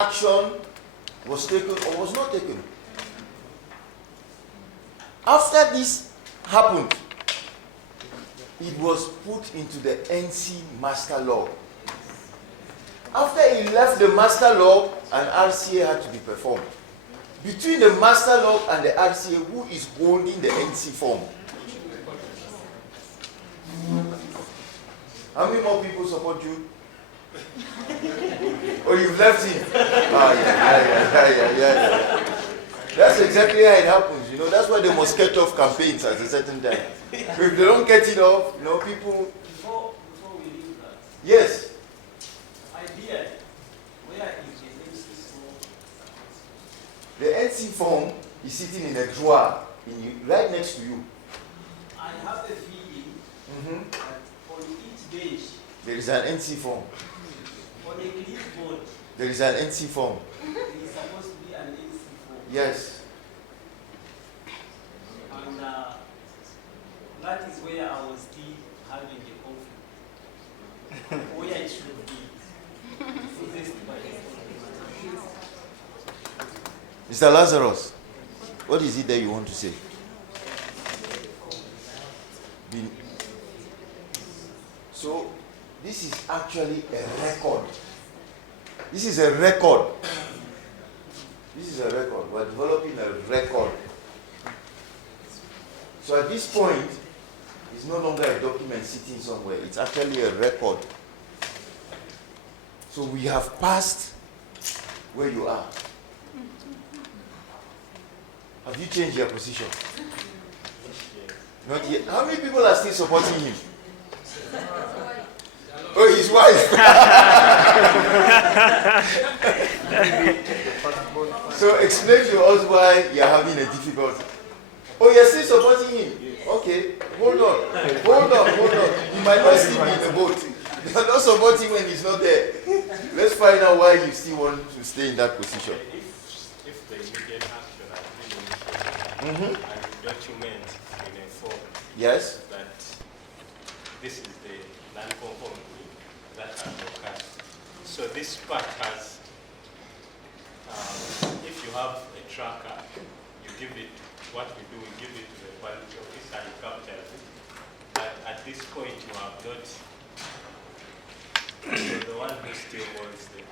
action was taken or was not taken. After this happened, it was put into the NC master log. After he left the master log, an RCA had to be performed. Between the master log and the RCA, who is holding the NC form? How many more people support you? Oh, you've left him. Yeah. That's exactly how it happens. You know, that's why they must get off campaigns at a certain time. If they don't get it off, you know, people. Before we leave that. Yes. Ideally, where is the NC form? The NC form is sitting in a drawer right next to you. I have a feeling that on each bench there is an NC form. On a clipboard, there is an NC form. There is supposed to be an NC form. Yes. And that is where I was still having a conflict. Where it should be. Mr. Lazarus, what is it that you want to say? So, this is actually a record. This is a record. This is a record. We're developing a record. So at this point, it's no longer a document sitting somewhere. It's actually a record. So we have passed where you are. Have you changed your position? Not yet. How many people are still supporting him? Oh, his wife. So explain to us why you're having a difficulty. Oh, you're still supporting him? Okay, hold on. You might not still be in the boat. You're not supporting when he's not there. Let's find out why you still want to stay in that position. If the immediate action has been initiated and document in a form yes, that this is the non-conformity that has occurred. So this part has, if you have a tracker, you give it, what we do, we give it to the quality officer and capture it. But at this point, you have not, so the one who still wants the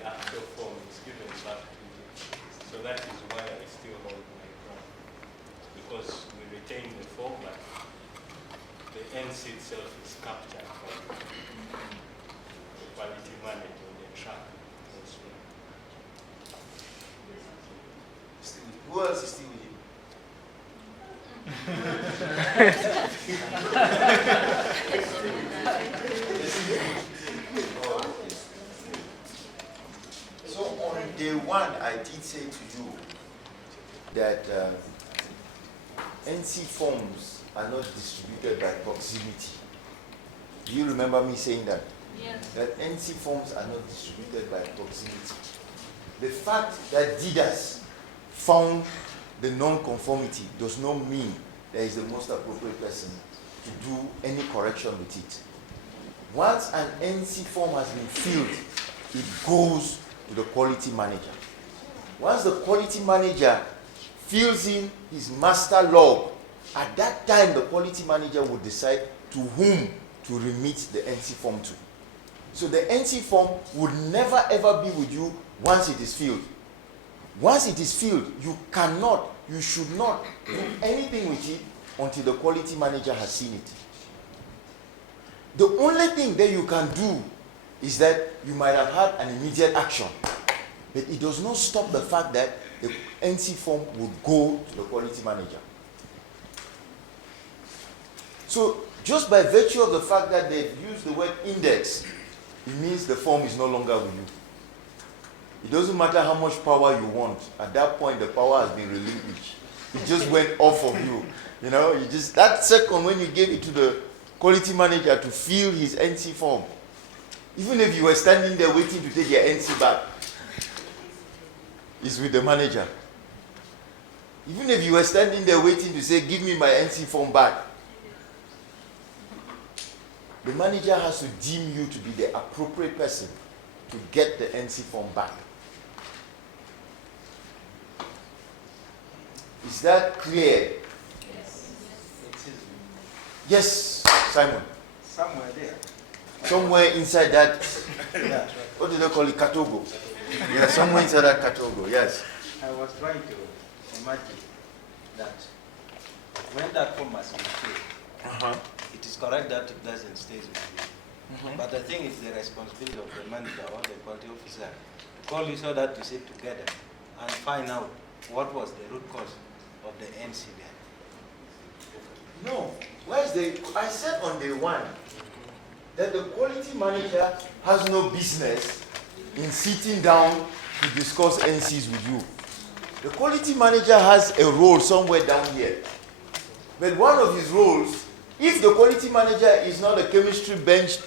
actual form is given back to you. So that is why I still hold my ground. Because we retain the form, but the NC itself is captured from the quality manager on the track. who else is still with him? So on day one, I did say to you that NC forms are not distributed by proximity. Do you remember me saying that? Yes. That NC forms are not distributed by proximity. The fact that Didas found the non-conformity does not mean that is the most appropriate person to do any correction with it. Once an NC form has been filled, it goes to the quality manager. Once the quality manager fills in his master log, at that time the quality manager will decide to whom to remit the NC form to. So the NC form would never ever be with you once it is filled. Once it is filled, you should not do anything with it until the quality manager has seen it. The only thing that you can do is that you might have had an immediate action, but it does not stop the fact that the NC form would go to the quality manager. So just by virtue of the fact that they've used the word index, it means the form is no longer with you. It doesn't matter how much power you want. At that point, the power has been relinquished. It just went off of you. You know, that second when you gave it to the quality manager to fill his NC form, even if you were standing there waiting to take your NC back, it's with the manager. Even if you were standing there waiting to say, give me my NC form back, the manager has to deem you to be the appropriate person to get the NC form back. Is that clear? Yes, Simon. Somewhere there. Somewhere inside that, Yeah. what do they call it? Katogo. Yeah, somewhere inside that Katogo, yes. I was trying to imagine that when that form has been filled, it is correct that it doesn't stay with you. But I think it's the responsibility of the manager or the quality officer to call you so that you sit together and find out what was the root cause of the NC there. No, where's the, I said on day one that the quality manager has no business in sitting down to discuss NCs with you. The quality manager has a role somewhere down here. But one of his roles, if the quality manager is not a chemistry bench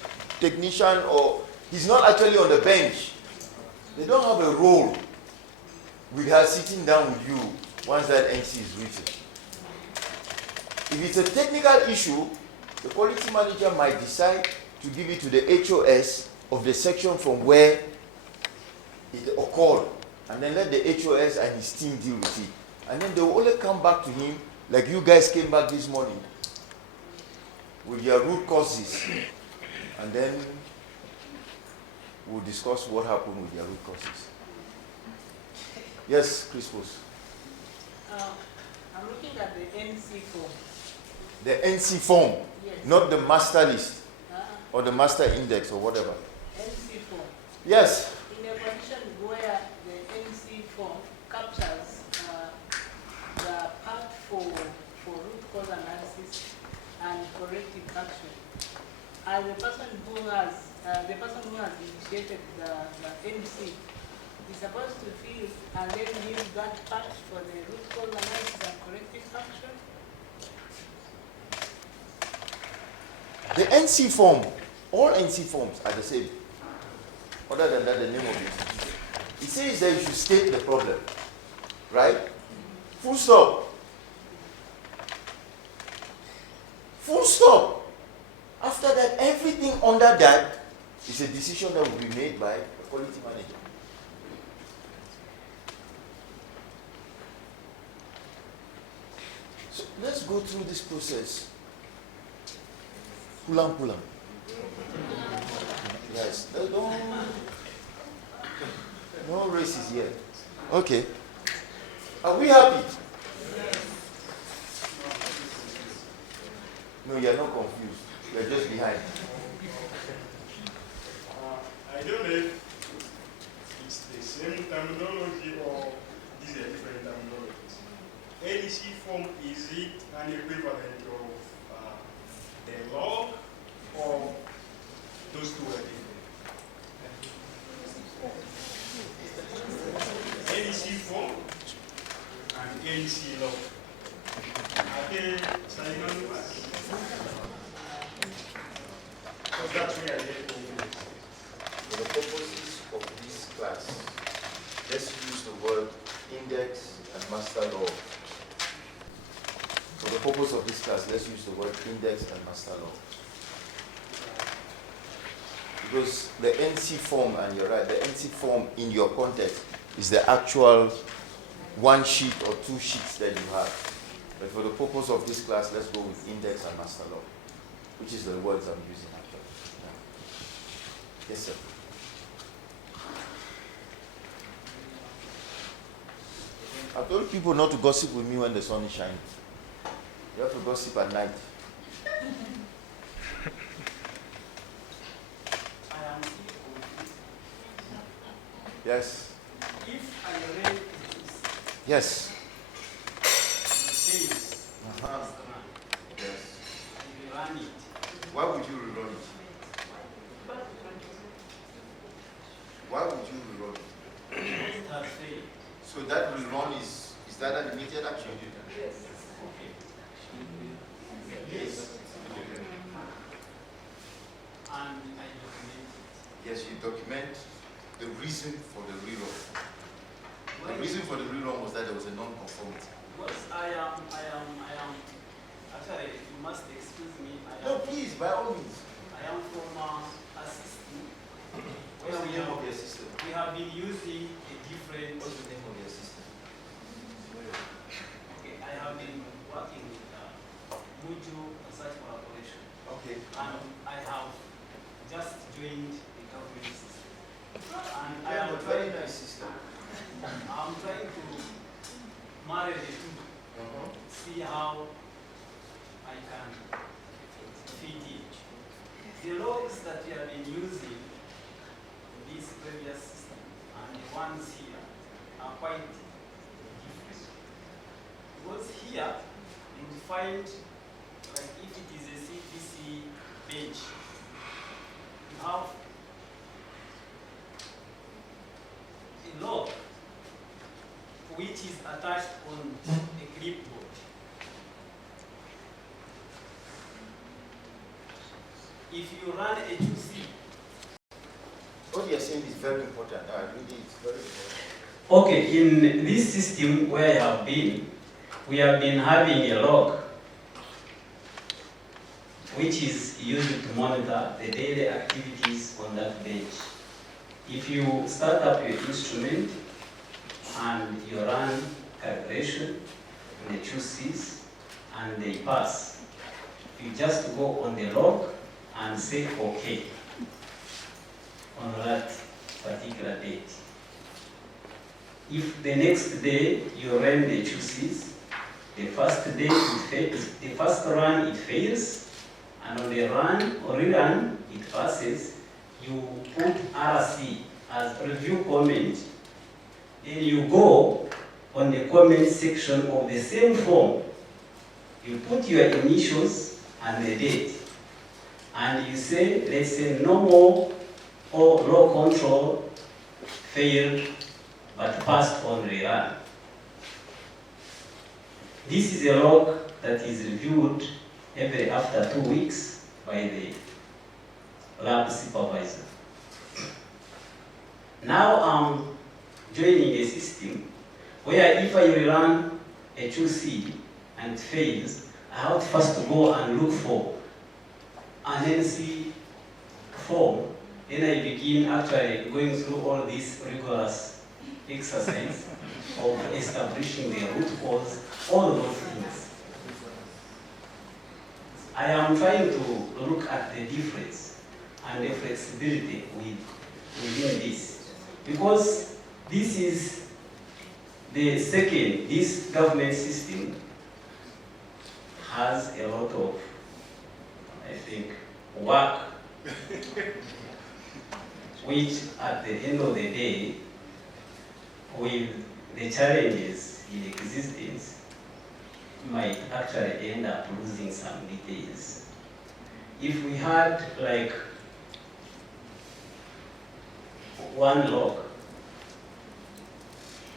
technician or he's not actually on the bench, they don't have a role with her sitting down with you once that NC is written. If it's a technical issue, the quality manager might decide to give it to the HOS of the section from where it occurred, and then let the HOS and his team deal with it. And then they will only come back to him like you guys came back this morning with your root causes. And then we'll discuss what happened with your root causes. Yes, Crispus. I'm looking at the NC form. The NC form, Yes. not the master list Uh, or the master index or whatever. NC form. Yes. In a condition where the NC form captures the part for root cause analysis and corrective action, and the person who has initiated the NC is supposed to fill and then use that part for the root cause analysis and corrective action. The NC form, all NC forms are the same. Other than that, the name of it. It says that you should state the problem. Right? Full stop. Full stop. After that, everything under that is a decision that will be made by the quality manager. So let's go through this process. Pulang pulang. Yes. No races here. Okay. Are we happy? No, you're not confused. You're just behind. I don't know if it's the same terminology or these are different terminologies. NEC form, is it an equivalent of the log or those two are different? NEC form and NEC log. Are they synonymous? Because that's where I get confused. For the purposes of this class, let's use the word index and master law. For the purpose of this class, let's use the word index and master law. Because the NC form, and you're right, the NC form in your context is the actual one sheet or two sheets that you have. But for the purpose of this class, let's go with index and master law, which is the words I'm using actually. Yeah. Yes, sir. I told people not to gossip with me when the sun is shining. You have to gossip at night. I am still confused. Yes. If I read this, Yes. it says, Uh-huh. Yes. and you run it. Why would you rerun it? Why would you rerun it? It has failed. So that rerun is that an immediate action? Okay. Yes. And I document it. Yes, you document the reason for the rerun. The Why? reason for the rerun was that there was a non-conformity. Because I am, actually, you must excuse me, No, please, by all means. I am from assisting What's the name of your system? we have been using a different. What's the name of your system? Okay, I have been working with Muju Research Collaboration, Okay. and I have just joined the government system. And I Yeah, am but very nice system. I'm trying to marry the two, see how I can fit in. The logs that we have been using in this previous system and the ones here are quite different. Because here, you will find, like if it is a CPC bench, you have a log which is attached on a clipboard. If you run a 2C, What you're saying is very important. Really, it's very important. okay, in this system where I have been, we have been having a log which is used to monitor the daily activities on that bench. If you start up your instrument and you run calculation in the 2Cs and they pass, you just go on the log and say OK on that particular date. If the next day you run the 2Cs, the first day it fails, the first run it fails, and on the run or rerun it passes, you put RC as review comment, then you go on the comment section of the same form, you put your initials and the date, and you say, let's say no more or low control failed but passed on rerun. This is a log that is reviewed after 2 weeks by the lab supervisor. Now I'm joining a system where if I rerun a 2C and it fails, I have to first go and look for an NC form. Then I begin actually going through all this rigorous exercise of establishing the root cause, all those things. I am trying to look at the difference and the flexibility within this. Because this is the second, this government system has a lot of, I think, work, which at the end of the day, with the challenges in existence, might actually end up losing some details. If we had like one log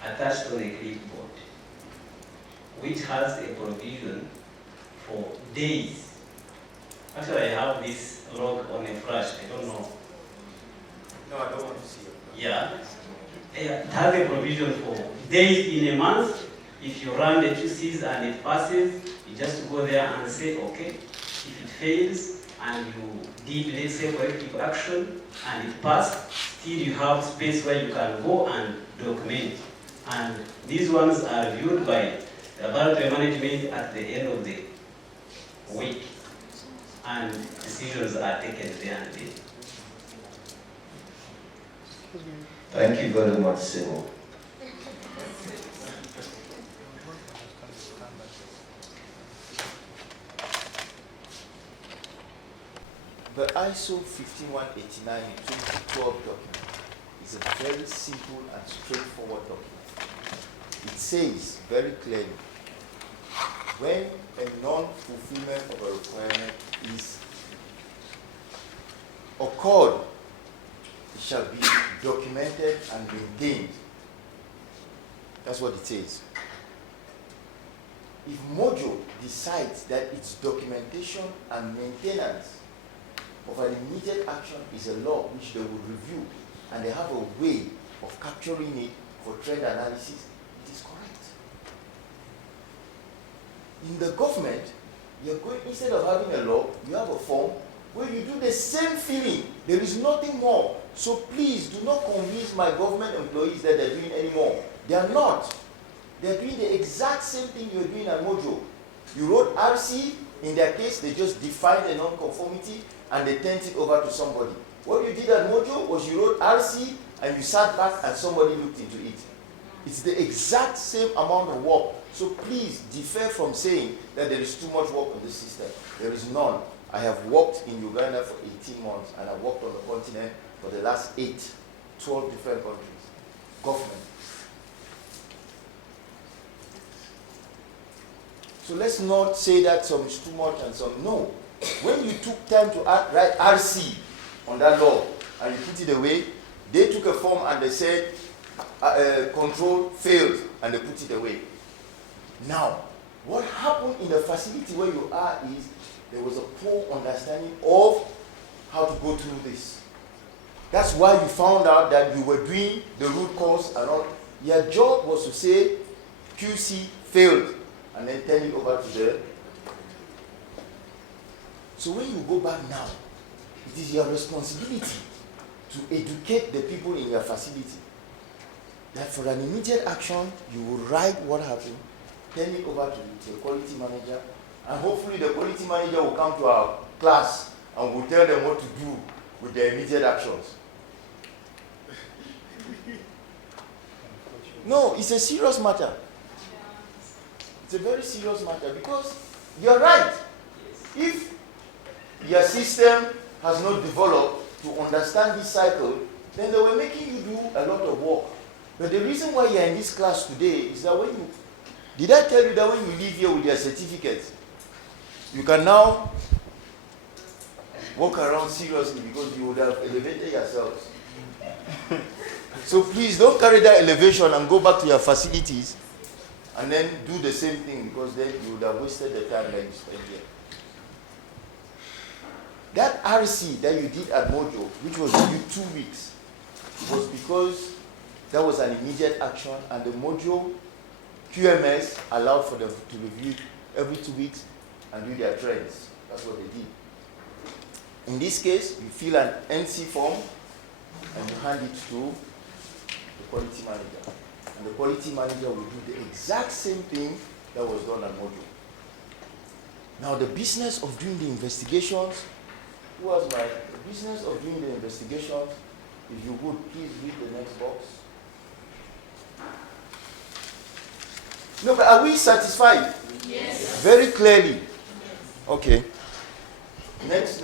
attached on a clipboard, which has a provision for days. Actually, I have this log on a flash, I don't know. No, I don't want to see it. Yeah. It has a provision for days in a month. If you run the 2Cs and it passes, you just go there and say, okay. If it fails and you did, let's say, corrective action and it passed, still you have space where you can go and document. And these ones are reviewed by the laboratory management at the end of the week. And decisions are taken there and then. Thank you very much, Simo. The ISO 15189 2012 document is a very simple and straightforward document. It says very clearly, when a non-fulfillment of a requirement is occurred, it shall be documented and maintained. That's what it says. If Mojo decides that its documentation and maintenance of an immediate action is a law which they will review, and they have a way of capturing it for trend analysis, it is correct. In the government, you're going, instead of having a law, you have a form where you do the same filling. There is nothing more. So please do not convince my government employees that they're doing any more. They are not. They're doing the exact same thing you're doing at Mojo. You wrote RC. In their case, they just defined the non-conformity and they turned it over to somebody. What you did at Mojo was you wrote RC and you sat back and somebody looked into it. It's the exact same amount of work. So please defer from saying that there is too much work on this system. There is none. I have worked in Uganda for 18 months and I've worked on the continent for the last 12 different countries. Government. So let's not say that some is too much and some no. When you took time to write RC on that law and you put it away, they took a form and they said control failed and they put it away. Now, what happened in the facility where you are is there was a poor understanding of how to go through this. That's why you found out that you were doing the root cause and all. Your job was to say QC failed and then turn it over to the. So when you go back now, it is your responsibility to educate the people in your facility that for an immediate action, you will write what happened, turn it over to the quality manager, and hopefully the quality manager will come to our class and will tell them what to do with their immediate actions. No, it's a serious matter. It's a very serious matter because you're right. If your system has not developed to understand this cycle, then they were making you do a lot of work. But the reason why you're in this class today is that when you, did I tell you that when you leave here with your certificate, you can now walk around seriously because you would have elevated yourselves. So please don't carry that elevation and go back to your facilities and then do the same thing because then you would have wasted the time that you spent here. That RC that you did at Mojo, which was due 2 weeks, was because that was an immediate action and the Mojo QMS allowed for them to review every 2 weeks and do their trends. That's what they did. In this case, you fill an NC form and you hand it to the quality manager. And the quality manager will do the exact same thing that was done at Mojo. Now the business of doing the investigations, who was right? The business of doing the investigations, if you would please read the next box. No, but are we satisfied? Yes. Very clearly. Okay. Next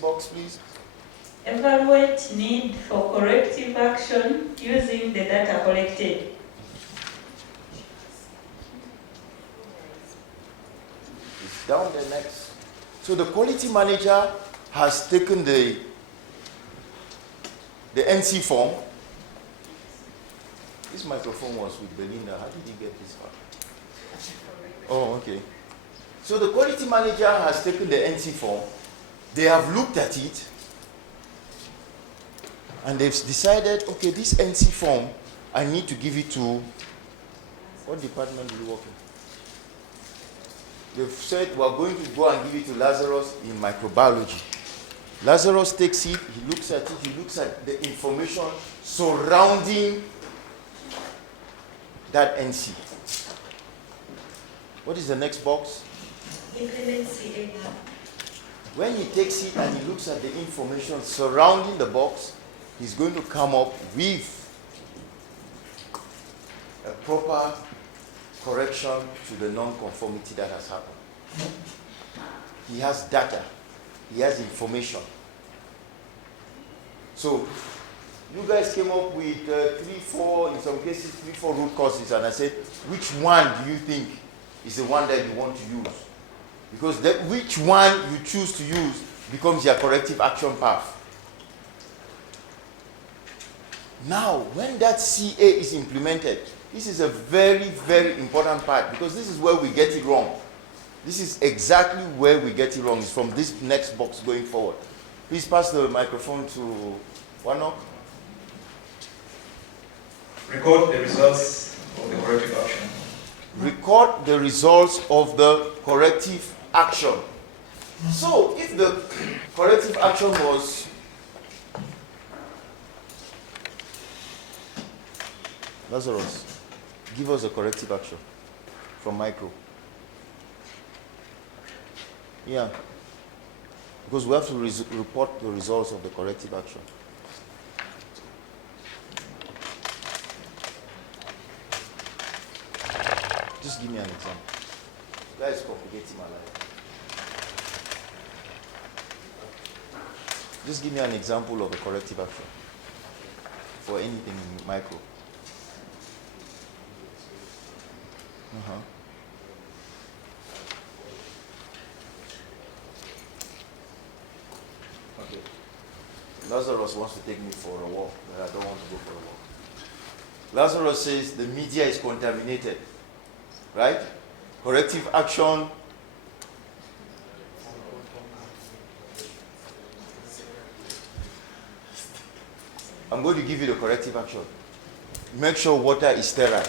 box, please. Evaluate need for corrective action using the data collected. It's down the next. So the quality manager has taken the NC form. This microphone was with Belinda. How did you get this far? Oh, okay. So the quality manager has taken the NC form. They have looked at it. And they've decided, okay, this NC form, I need to give it to, what department do you work in? They've said, we're going to go and give it to Lazarus in microbiology. Lazarus takes it, he looks at it, he looks at the information surrounding that NC. What is the next box? Implement CA. When he takes it and he looks at the information surrounding the box, he's going to come up with a proper correction to the non-conformity that has happened. He has data. He has information. So, you guys came up with 3, 4, in some cases 3, 4 root causes, and I said, which one do you think is the one that you want to use? Because which one you choose to use becomes your corrective action path. Now, when that CA is implemented, this is a very, very important part because this is where we get it wrong. This is exactly where we get it wrong. It's from this next box going forward. Please pass the microphone to Wanok. Record the results of the corrective action. Record the results of the corrective action. So, if the corrective action was Lazarus, give us a corrective action from micro. Yeah. Because we have to report the results of the corrective action. Just give me an example. That is complicating my life. Just give me an example of a corrective action for anything in micro. Okay. Lazarus wants to take me for a walk, but I don't want to go for a walk. Lazarus says the media is contaminated, right? Corrective action. I'm going to give you the corrective action. Make sure water is sterile.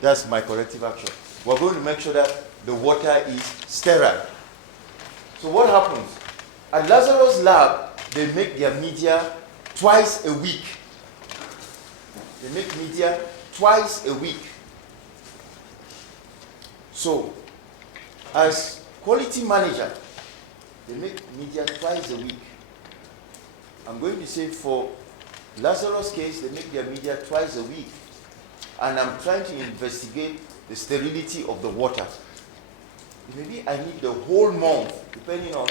That's my corrective action. We're going to make sure that the water is sterile. So what happens? At Lazarus lab, they make their media twice a week. They make media twice a week. So, as quality manager, they make media twice a week. I'm going to say for Lazarus' case, they make their media twice a week. And I'm trying to investigate the sterility of the water. Maybe I need the whole month, depending on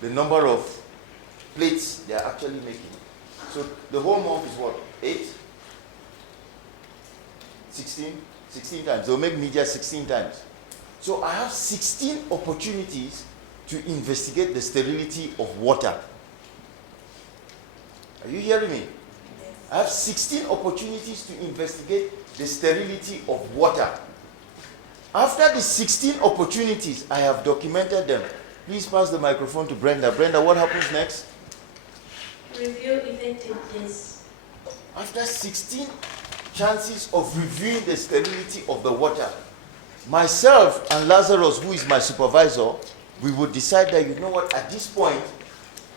the number of plates they are actually making. So the whole month is what? 8? 16? 16 times. They'll make media 16 times. So I have 16 opportunities to investigate the sterility of water. Are you hearing me? I have 16 opportunities to investigate the sterility of water. After the 16 opportunities, I have documented them. Please pass the microphone to Brenda. Brenda, what happens next? Review effectiveness. After 16 chances of reviewing the sterility of the water, myself and Lazarus, who is my supervisor, we would decide that, you know what, at this point,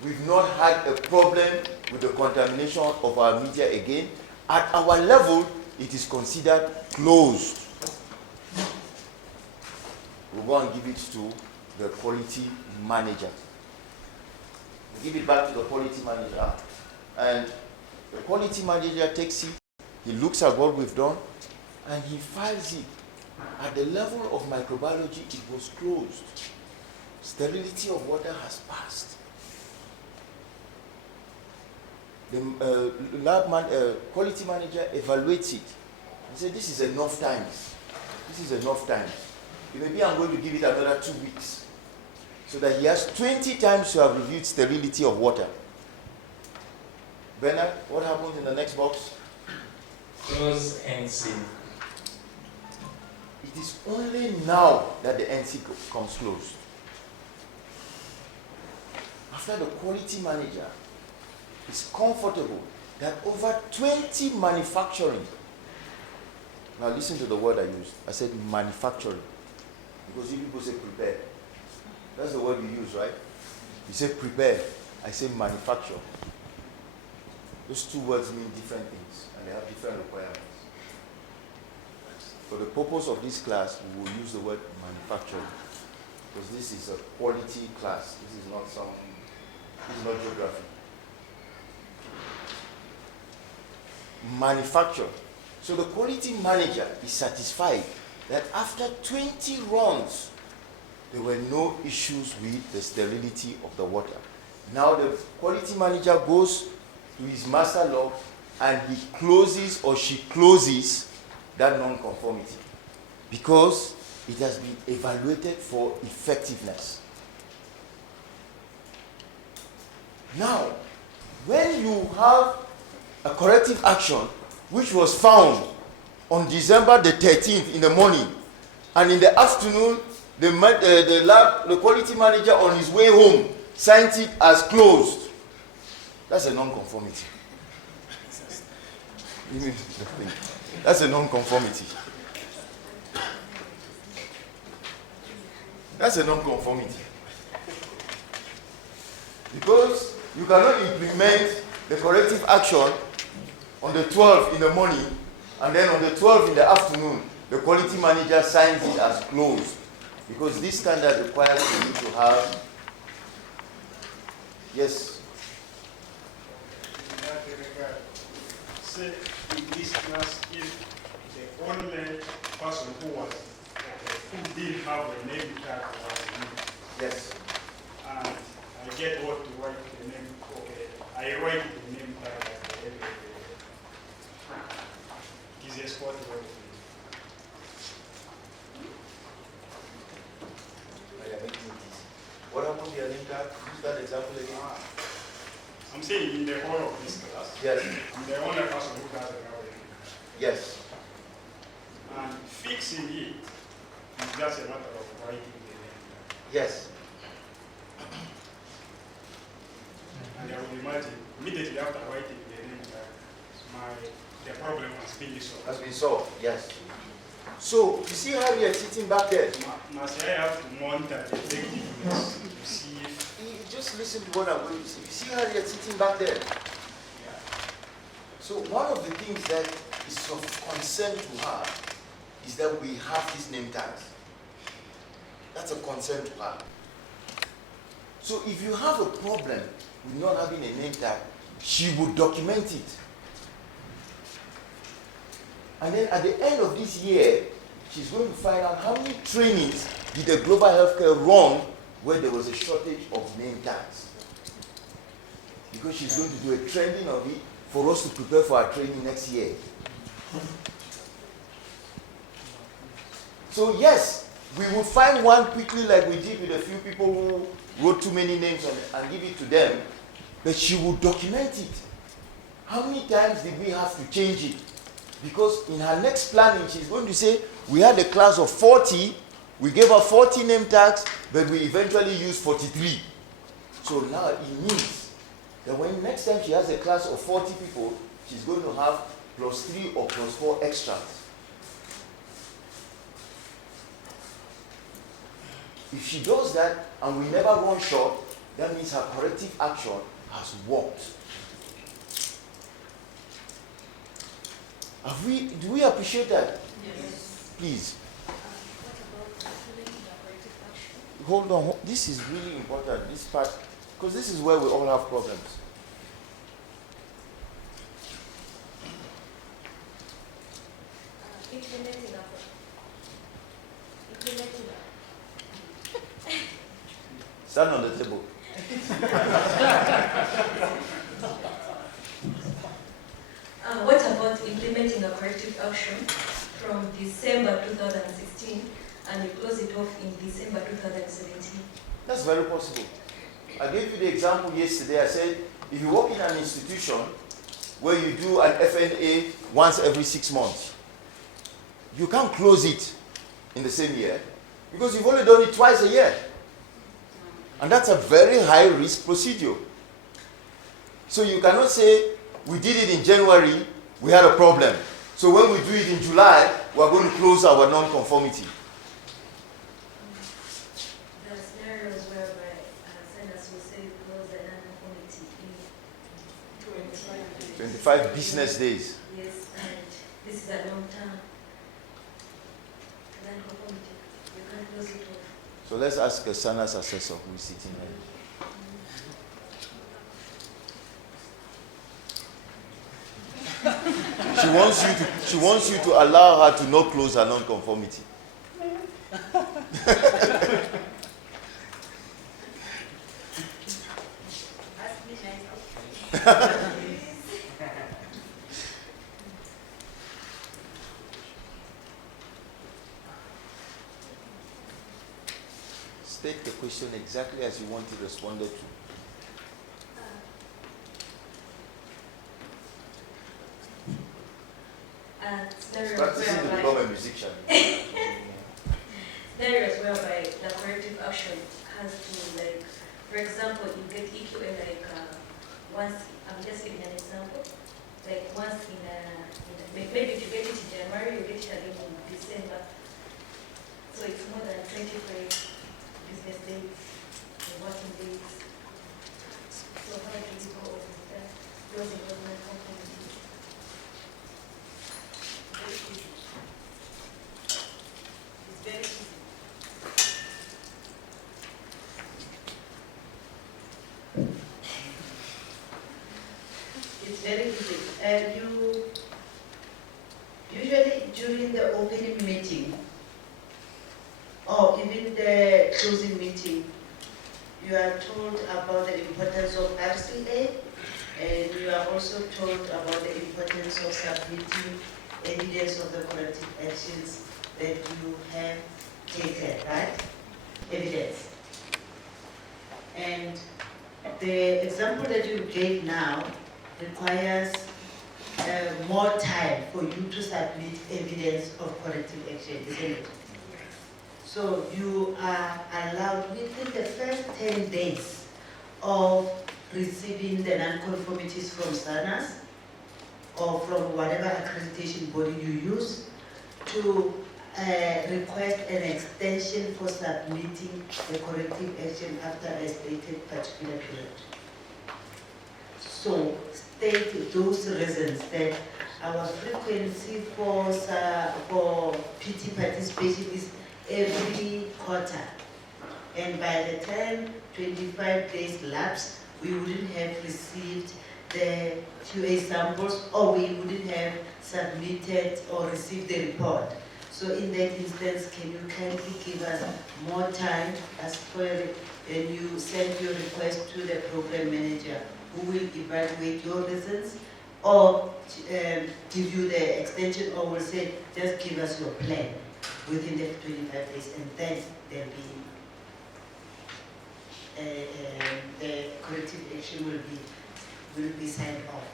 we've not had a problem with the contamination of our media again. At our level, it is considered closed. We'll go and give it to the quality manager. We give it back to the quality manager. And the quality manager takes it, he looks at what we've done, and he files it. At the level of microbiology, it was closed. Sterility of water has passed. The quality manager evaluates it and says, this is enough times. This is enough times. Maybe I'm going to give it another 2 weeks, so that he has 20 times to have reviewed sterility of water. Bernard, what happens in the next box? Close NC. It is only now that the NC comes closed. After the quality manager is comfortable that over 20 manufacturing. Now listen to the word I used. I said manufacturing. Because you people say prepare. That's the word you use, right? You say prepare. I say manufacture. Those two words mean different things, and they have different requirements. For the purpose of this class, we will use the word manufacturing, because this is a quality class. This is not geography. Manufacture. So the quality manager is satisfied that after 20 runs, there were no issues with the sterility of the water. Now the quality manager goes to his master log and he closes, or she closes, that non-conformity, because it has been evaluated for effectiveness. Now, when you have a corrective action which was found on December the 13th in the morning, and in the afternoon, the quality manager on his way home signed it as closed, that's a non-conformity. That's a non-conformity. That's a non-conformity. Because you cannot implement the corrective action on the 12th in the morning, and then on the 12th in the afternoon, the quality manager signs it as closed. Because this standard requires you to have, yes. In that regard, say in this class, if the only person who didn't have a name tag was me, Yes. and I get what to write the name, okay, I write the name tag at the end of the easiest spot to write it. What happened to your name tag? Use that example again. I'm saying in the whole of this class, Yes. I'm the only person who doesn't have a name tag. Yes. And fixing it is just a matter of writing the name tag. Yes. And I would imagine immediately after writing the name tag, the problem has been solved. Has been solved. Yes. So you see how you are sitting back there. Must I have to monitor the effectiveness to see if You just listen to what I'm going to say. You see how you are sitting back there. So one of the things that is of concern to her is that we have these name tags. That's a concern to her. So if you have a problem with not having a name tag, she would document it. And then at the end of this year, she's going to find out how many trainings did the global healthcare run where there was a shortage of name tags. Because she's going to do a training of it for us to prepare for our training next year. So yes, we would find one quickly like we did with a few people who wrote too many names on it and give it to them, but she would document it. How many times did we have to change it? Because in her next planning, she's going to say, we had a class of 40, we gave her 40 name tags, but we eventually used 43. So now it means that when next time she has a class of 40 people, she's going to have +3 or +4 extras. If she does that and we never run short, that means her corrective action has worked. Do we appreciate that? Yes. Please. What about implementing the corrective action? Hold on. This is really important, this part, because this is where we all have problems. Implementing Stand on the table. What about implementing a corrective action from December 2016 and you close it off in December 2017? That's very possible. I gave you the example yesterday. I said, if you work in an institution where you do an FNA once every 6 months, you can't close it in the same year because you've only done it twice a year. And that's a very high risk procedure. So you cannot say, we did it in January, we had a problem. So when we do it in July, we're going to close our non-conformity. There are scenarios whereby senders will say close the non-conformity in 25 business days. Yes, and this is a long term. Non-conformity, you can't close it off. So let's ask a SANA's assessor who is sitting here. She wants you to allow her to not close her non-conformity. State the question exactly as you want it responded to. Practicing to become a musician. Scenarios whereby the corrective action has to, like, for example, you get EQA like once, I'm just giving an example, like once in a maybe if you get it in January, you get it again in December. So it's more than 25 business days, working days. So how do you go over that? Closing those non-conformities? closing meeting, you are told about the importance of RCA, and you are also told about the importance of submitting evidence of the corrective actions that you have taken, right? Evidence. And the example that you gave now requires more time for you to submit evidence of corrective action, isn't it? So you are allowed within the first 10 days of receiving the non-conformities from SANAS or from whatever accreditation body you use to request an extension for submitting the corrective action after a stated particular period. So state those reasons that our frequency for PT participation is every quarter. And by the time 25 days lapse, we wouldn't have received the QA samples, or we wouldn't have submitted or received the report. So in that instance, can you kindly give us more time as per when you send your request to the program manager, who will evaluate your reasons, or give you the extension, or will say, just give us your plan within the 25 days, and then there'll be the corrective action will be signed off.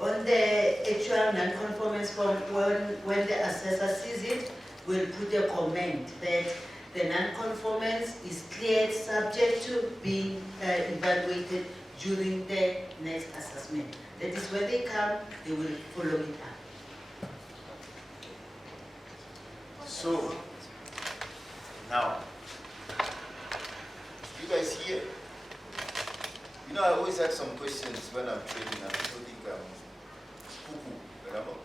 On the actual non-conformance form, when the assessor sees it, we'll put a comment that the non-conformance is cleared subject to being evaluated during the next assessment. That is when they come, they will follow it up. So, now, you guys here, you know, I always ask some questions when I'm training and people think I'm cuckoo, but I'm not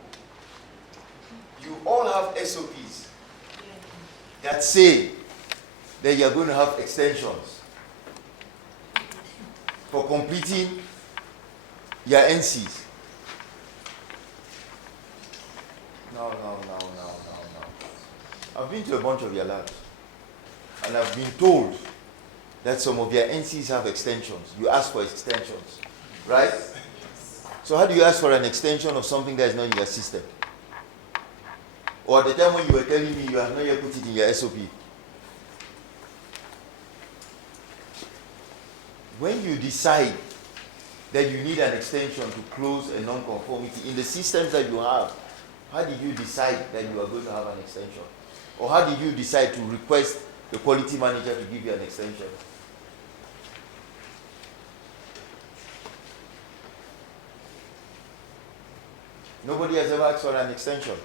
cuckoo. You all have SOPs that say that you're going to have extensions for completing your NCs. No. I've been to a bunch of your labs, and I've been told that some of your NCs have extensions. You ask for extensions, right? So how do you ask for an extension of something that is not in your system? Or at the time when you were telling me you have not yet put it in your SOP. When you decide that you need an extension to close a non-conformity in the systems that you have, how did you decide that you are going to have an extension? Or how did you decide to request the quality manager to give you an extension? Nobody has ever asked for an extension.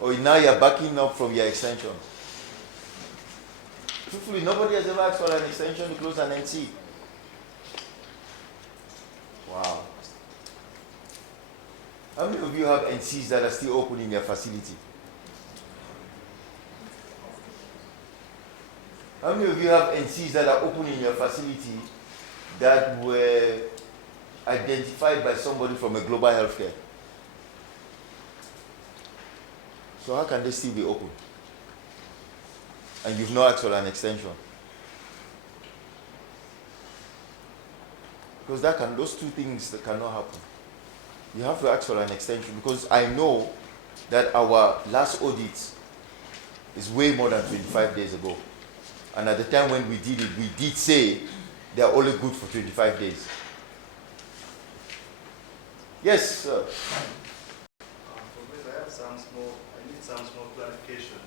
Or now you're backing up from your extension. Truthfully, nobody has ever asked for an extension to close an NC. Wow. How many of you have NCs that are still open in your facility? How many of you have NCs that are open in your facility that were identified by somebody from a global healthcare? So how can they still be open? And you've not asked for an extension? Because those two things that cannot happen. You have to ask for an extension, because I know that our last audit is way more than 25 days ago. And at the time when we did it, we did say they are only good for 25 days. Yes, sir. Professor, I need some small clarification.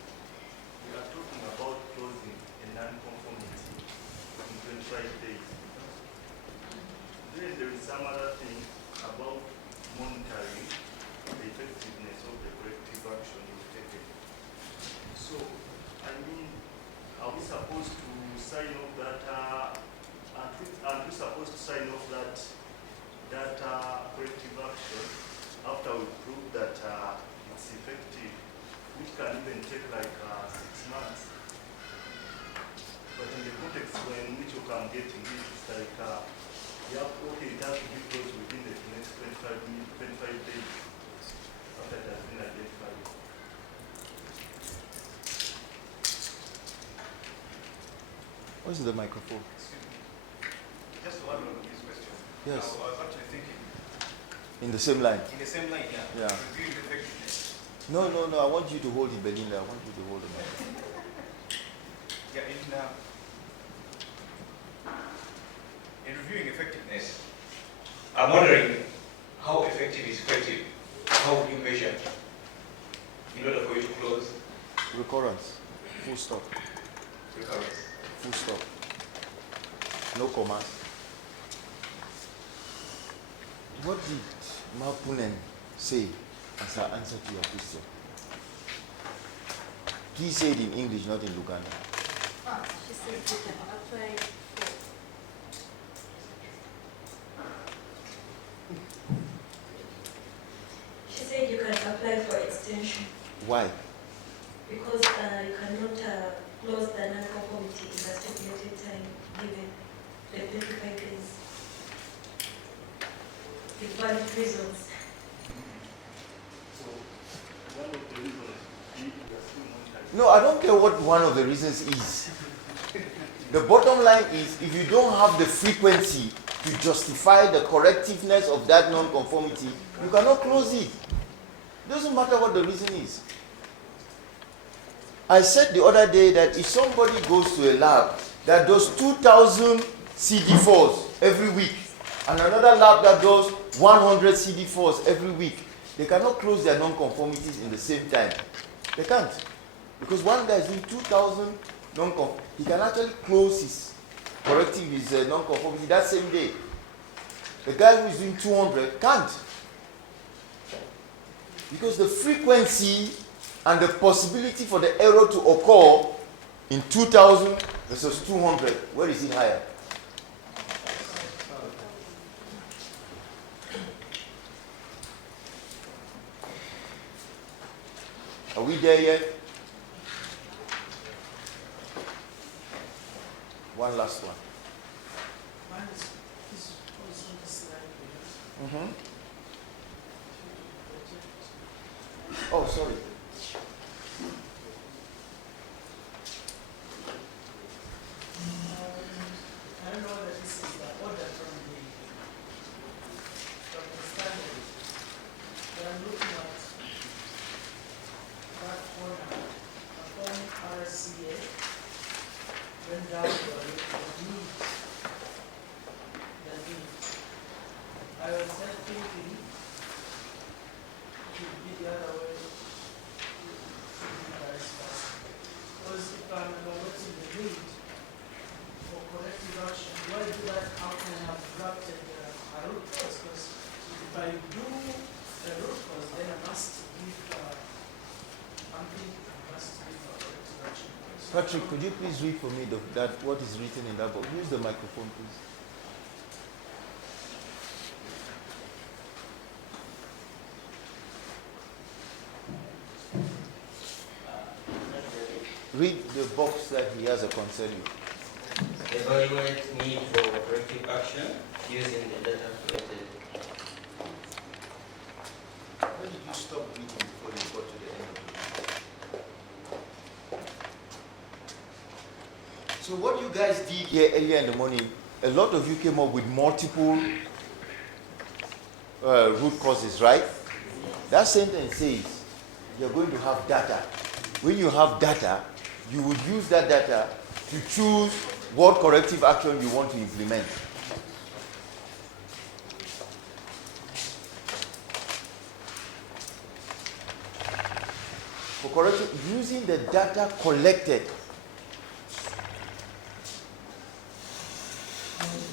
We are talking about closing a non-conformity in 25 days. Then there is some other thing about monitoring the effectiveness of the corrective action you've taken. So, I mean, are we supposed to sign off that, are we supposed to sign off that corrective action after we prove that it's effective, which can even take like 6 months? But in the context in which I'm getting it, it's like, yeah, okay, it has to be closed within the next 25 days after it has been identified. Where's the microphone? Just one of these questions. Yes. I was actually thinking, In the same line. in the same line, Yeah. reviewing effectiveness. No. I want you to hold it, Belinda. I want you to hold the microphone. Yeah, in reviewing effectiveness, I'm wondering how effective is effective? How would you measure in order for you to close Recurrence. Full stop. recurrence? Full stop. No commas. What did Mapunen say as her answer to your question? Please say it in English, not in Luganda. She said you can apply for. She said you can apply for extension Why? because you cannot close the non-conformity in the stipulated time given the 25 days. With valid reasons. So one of the reasons is we are still monitoring. No, I don't care what one of the reasons is. The bottom line is if you don't have the frequency to justify the correctiveness of that non-conformity, you cannot close it. It doesn't matter what the reason is. I said the other day that if somebody goes to a lab that does 2,000 CD4s every week and another lab that does 100 CD4s every week, they cannot close their non-conformities in the same time. They can't. Because one guy is doing 2,000 non-conformities. He can actually close his corrective, his non-conformity that same day. The guy who is doing 200 can't. Because the frequency and the possibility for the error to occur in 2,000 versus 200, where is it higher? Are we there yet? One last one. Mine is also the slide. Oh, sorry. I don't know whether this is the order from the standard. But I'm looking at that corner, upon RCA, went down to the needs. The needs. I was just thinking it should be the other way. Because if I'm evaluating the need for corrective action, do I do that after I have drafted a root cause? Because if I do a root cause, then I must give something, I must give a corrective action. Patrick, could you please read for me that what is written in that book? Use the microphone, please. Read the box that he has a concern with. Evaluate need for corrective action using the data collected. When did you stop reading before you got to the end of it? So what you guys did here earlier in the morning, a lot of you came up with multiple root causes, right? That sentence says you're going to have data. When you have data, you would use that data to choose what corrective action you want to implement. For corrective, using the data collected,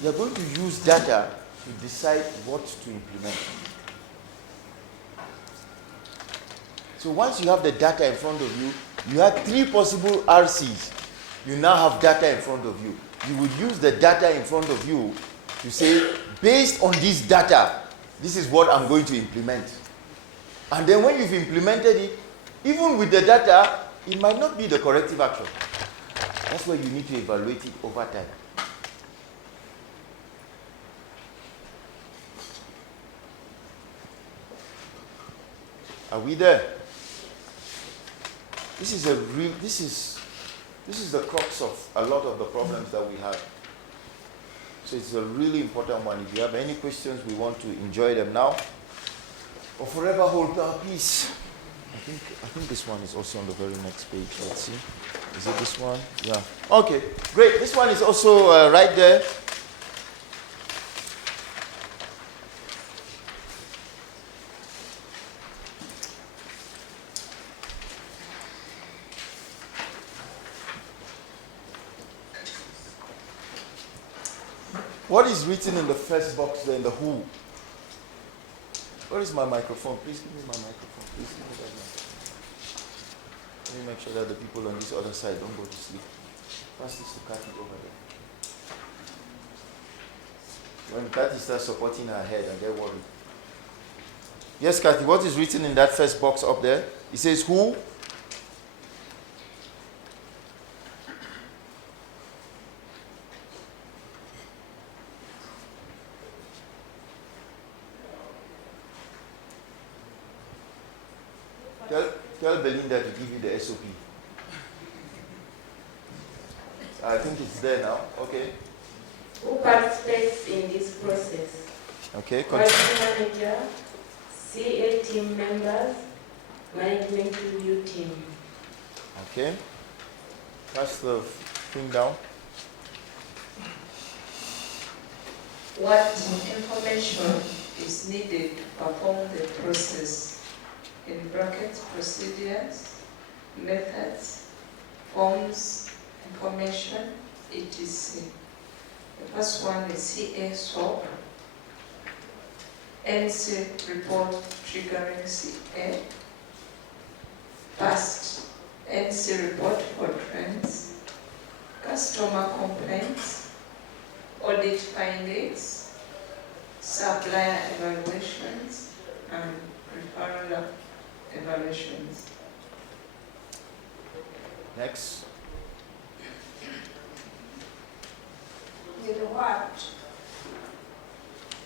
you're going to use data to decide what to implement. So once you have the data in front of you, you have 3 possible RCs. You now have data in front of you. You would use the data in front of you to say, based on this data, this is what I'm going to implement. And then when you've implemented it, even with the data, it might not be the corrective action. That's why you need to evaluate it over time. Are we there? This is This is the crux of a lot of the problems that we have. So it's a really important one. If you have any questions, we want to enjoy them now. Or forever hold our peace. I think this one is also on the very next page. Let's see. Is it this one? Yeah. Okay, great. This one is also right there. What is written in the first box there in the who? Where is my microphone? Please give me my microphone. Please give me that microphone. Let me make sure that the people on this other side don't go to sleep. Pass this to Kathy over there. When Kathy starts supporting her head, I get worried. Yes, Kathy, what is written in that first box up there? It says who? Tell Belinda to give you the SOP. I think it's there now. Okay. Who participates in this process? Okay. Quality manager, CA team members, management review team. Okay. Pass the thing down. What information is needed to perform the process? In brackets, procedures, methods, forms, information, etc. The first one is CA SWOP, NC report triggering CA, past NC report for trends, customer complaints, audit findings, supplier evaluations, and referral evaluations. Next. With what?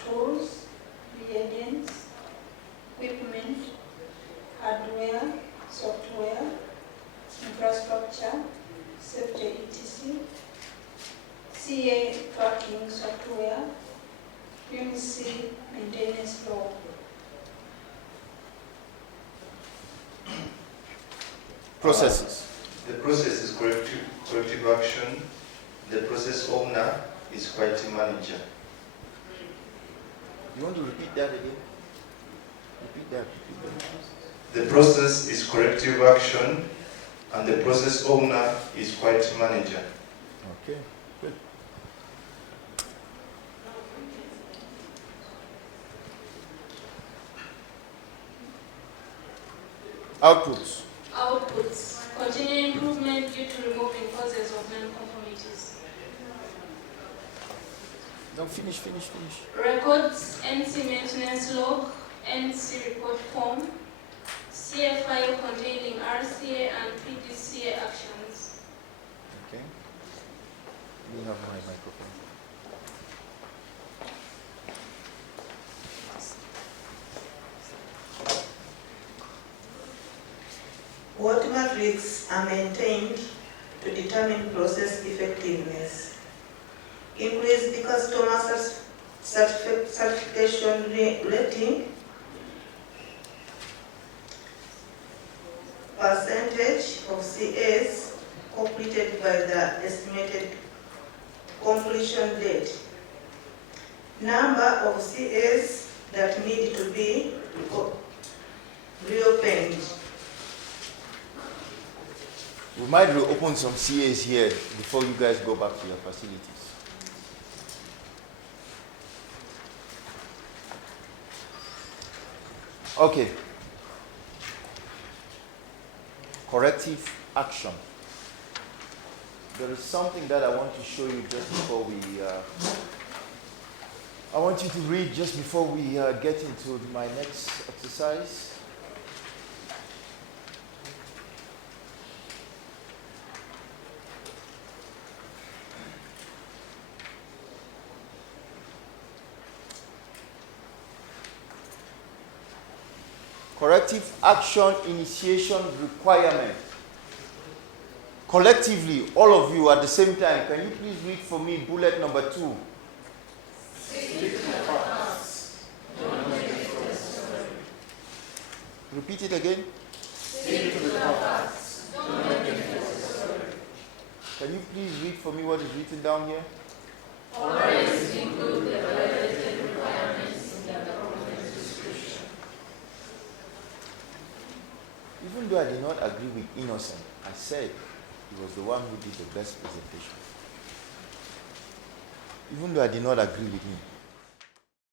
Tools, reagents, equipment, hardware, software, infrastructure, safety etc. CA tracking software, UNC maintenance law. Processes. The process is corrective action. The process owner is quality manager. You want to repeat that again? Repeat that. The process is corrective action, and the process owner is quality manager. Okay, good. Outputs. Outputs. Continued improvement due to removing causes of non-conformities. No, finish. Records, NC maintenance log, NC report form, CA file containing RCA and PDCA actions. Okay. You have my microphone. What metrics are maintained to determine process effectiveness? Increase the customer certification rating, percentage of CAs completed by the estimated completion date, number of CAs that need to be reopened. We might reopen some CAs here before you guys go back to your facilities. Okay. Corrective action. There is something that I want to show you just before we... I want you to read just before we get into my next exercise. Corrective action initiation requirement. Collectively, all of you at the same time, can you please read for me bullet number 2? Repeat it again. Can you please read for me what is written down here? Always include the related requirements in the document description. Even though I did not agree with Innocent, I said he was the one who did the best presentation. Even though I did not agree with him.